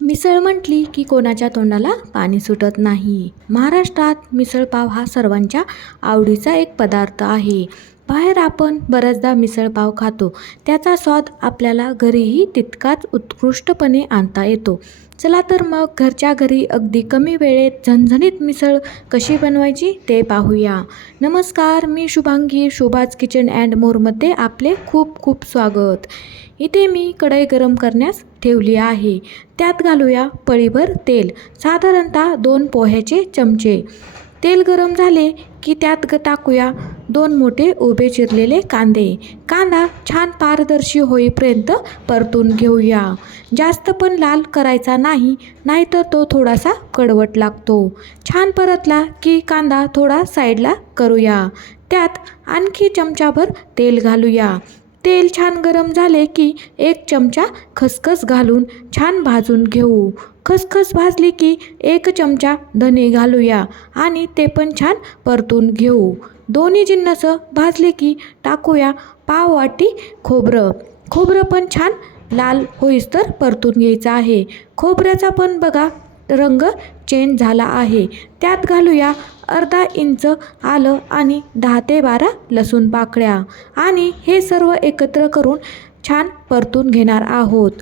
मिसळ म्हटली की कोणाच्या तोंडाला पाणी सुटत नाही. महाराष्ट्रात मिसळपाव हा सर्वांच्या आवडीचा एक पदार्थ आहे. बाहेर आपण बऱ्याचदा मिसळपाव खातो. त्याचा स्वाद आपल्याला घरीही तितकाच उत्कृष्टपणे आणता येतो. चला तर मग घरच्या घरी अगदी कमी वेळेत झणझणीत मिसळ कशी बनवायची ते पाहूया. नमस्कार मी शुभांगी शोभाज किचन अँड मोरमध्ये आपले खूप खूप स्वागत. इथे मी कढई गरम करण्यास ठेवली आहे. त्यात घालूया पळीभर तेल साधारणतः दोन पोह्याचे चमचे. तेल गरम झाले की त्यात ग टाकूया दोन मोठे उभे चिरलेले कांदे. कांदा छान पारदर्शी होईपर्यंत परतून घेऊया. जास्त पण लाल करायचा नाही नाहीतर तो थोडासा कडवट लागतो. छान परतला की कांदा थोडा साईडला करूया. त्यात आणखी चमचाभर तेल घालूया. तेल छान गरम झाले की एक चमचा खसखस घालून छान भाजून घेऊ. खसखस भाजली की एक चमचा धने घालूया आणि ते पण छान परतून घेऊ. दोन्ही जिन्नस भाजले की टाकूया पाव वाटी खोबरं. खोबरं पण छान लाल होईस्तर परतून घ्यायचं आहे. खोबऱ्याचा पण बघा रंग चेंज झाला आहे. त्यात घालूया अर्धा इंच आलं आणि दहा ते बारा लसूण पाकळ्या. आणि हे सर्व एकत्र करून छान परतून घेणार आहोत.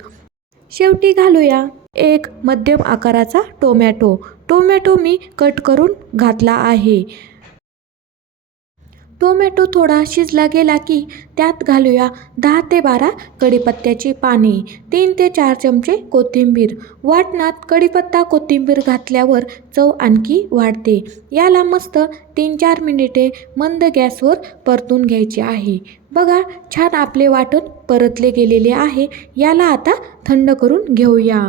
शेवटी घालूया एक मध्यम आकाराचा टोमॅटो. टोमॅटो मी कट करून घातला आहे. टोमॅटो थोडा शिजला गेला की त्यात घालूया दहा ते बारा कढीपत्त्याची पाने तीन ते चार चमचे कोथिंबीर. वाटणात कढीपत्ता कोथिंबीर घातल्यावर चव आणखी वाढते. याला मस्त तीन चार मिनिटे मंद गॅसवर परतून घ्यायचे आहे. बघा छान आपले वाटण परतले गेलेले आहे. याला आता थंड करून घेऊया.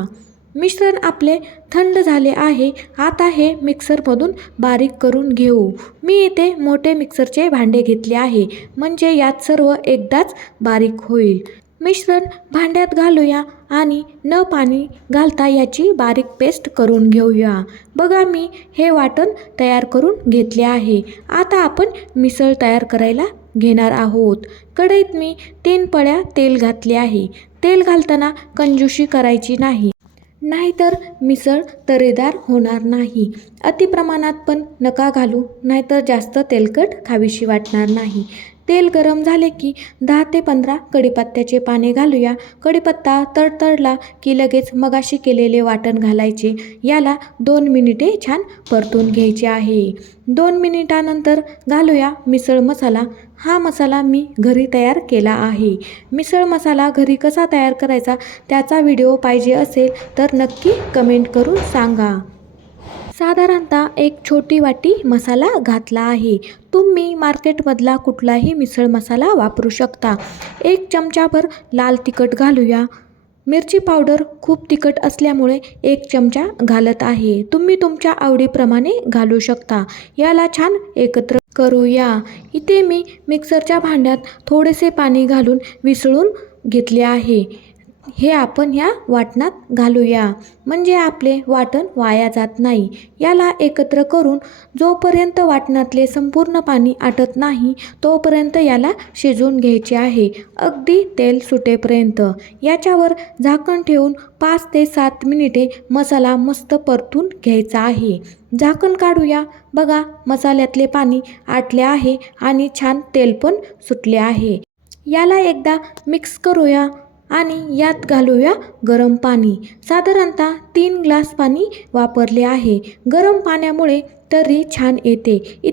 मिश्रण आपले थंड झाले आहे. आता हे मिक्सरमधून बारीक करून घेऊ. मी इथे मोठे मिक्सरचे भांडे घेतले आहे. म्हणजे यात सर्व एकदाच बारीक होईल. मिश्रण भांड्यात घालूया आणि न पाणी घालता याची बारीक पेस्ट करून घेऊया. बघा मी हे वाटण तयार करून घेतले आहे. आता आपण मिसळ तयार करायला घेणार आहोत. कढईत मी तीन पळ्या तेल घातले आहे. तेल घालताना कंजूशी करायची नाही. नाहीतर मिसळ तरेदार होणार नाही. अतिप्रमाणात पण नका घालू नाहीतर जास्त तेलकट खावीशी वाटणार नाही. तेल गरम झाले की दहा ते पंधरा कढीपत्त्याचे पाने घालूया. कढीपत्ता तडतडला की लगेच मगाशी केलेले वाटण घालायचे. याला दोन मिनिटे छान परतून घ्यायचे आहे. दोन मिनिटानंतर घालूया मिसळ मसाला. हा मसाला मी घरी तयार केला आहे. मिसळ मसाला घरी कसा तयार करायचा त्याचा व्हिडिओ पाहिजे असेल तर नक्की कमेंट करून सांगा. साधारणतः एक छोटी वाटी मसाला घातला आहे. तुम्ही मार्केटमधला कुठलाही मिसळ मसाला वापरू शकता. एक चमचाभर लाल तिखट घालूया. मिरची पावडर खूप तिखट असल्यामुळे एक चमचा घालत आहे. तुम्ही तुमच्या आवडीप्रमाणे घालू शकता. याला छान एकत्र करूया. इथे मी मिक्सरच्या भांड्यात थोडेसे पाणी घालून विसळून घेतले आहे. हे आपण ह्या वाटणात घालूया. म्हणजे आपले वाटण वाया जात नाही. याला एकत्र करून जोपर्यंत वाटणातले संपूर्ण पाणी आटत नाही तोपर्यंत याला शिजवून घ्यायचे आहे. अगदी तेल सुटेपर्यंत. याच्यावर झाकण ठेवून पाच ते सात मिनिटे मसाला मस्त परतून घ्यायचा आहे. झाकण काढूया. बघा मसाल्यातले पाणी आटले आहे आणि छान तेल पण सुटले आहे. याला एकदा मिक्स करूया. आणि यात घालूया गरम पाणी. साधारणतः तीन ग्लास पाणी वापरले आहे. गरम पाण्यामुळे तर्री छान येते. इ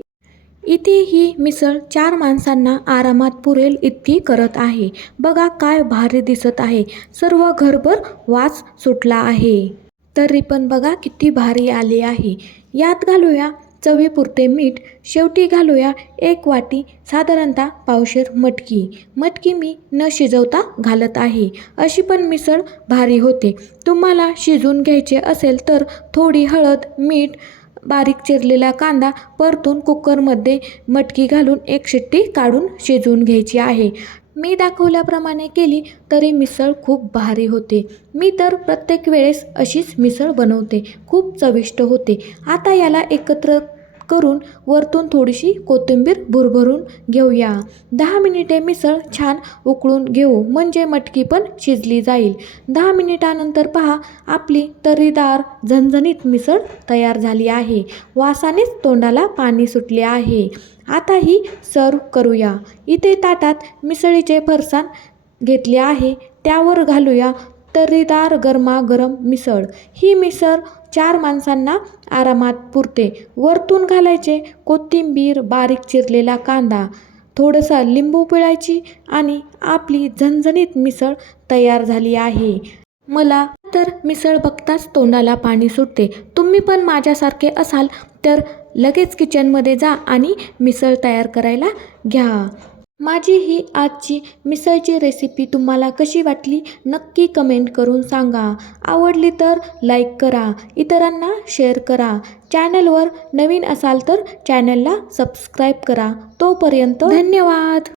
इथे ही मिसळ चार माणसांना आरामात पुरेल इतकी करत आहे. बघा काय भारी दिसत आहे. सर्व घरभर वास सुटला आहे. तरी पण बघा किती भारी आली आहे. यात घालूया चवीपुरते मीठ शेवटी घालूया एक वाटी साधारणतः पावशेर मटकी. मटकी मी न शिजवता घालत आहे. अशी पण मिसळ भारी होते. तुम्हाला शिजवून घ्यायचे असेल तर थोडी हळद मीठ बारीक चिरलेला कांदा परतून कुकरमध्ये मटकी घालून एक शिट्टी काढून शिजवून घ्यायची आहे. मी दाखवल्याप्रमाणे केली तरी मिसळ खूप भारी होते. मी तर प्रत्येक वेळेस अशीच मिसळ बनवते. खूप चविष्ट होते. आता याला एकत्र करून वरतून थोडीशी कोथिंबीर भुरभरून घेऊया. दहा मिनिटे मिसळ छान उकळून घेऊ. म्हणजे मटकी पण शिजली जाईल. दहा मिनिटानंतर पहा आपली तर्रीदार झणझणीत मिसळ तयार झाली आहे. वासानेच तोंडाला पाणी सुटले आहे. आता ही सर्व करूया. इथे ताटात मिसळीचे फरसाण घेतले आहे. त्यावर घालूया तर्रीदार गरमागरम मिसळ. ही मिसळ चार माणसांना आरामात पुरते. वरतून घालायचे कोथिंबीर बारीक चिरलेला कांदा थोडंसं लिंबू पिळायची आणि आपली झणझणीत मिसळ तयार झाली आहे. मला तर मिसळ बघताच तोंडाला पाणी सुटते. तुम्ही पण माझ्यासारखे असाल तर लगेच किचनमध्ये जा आणि मिसळ तयार करायला घ्या. माझी ही आजची मिसळची रेसिपी तुम्हाला कशी वाटली नक्की कमेंट करून सांगा. आवडली तर लाईक करा इतरांना शेअर करा. चॅनलवर नवीन असाल तर चॅनलला सबस्क्राईब करा. तोपर्यंत धन्यवाद!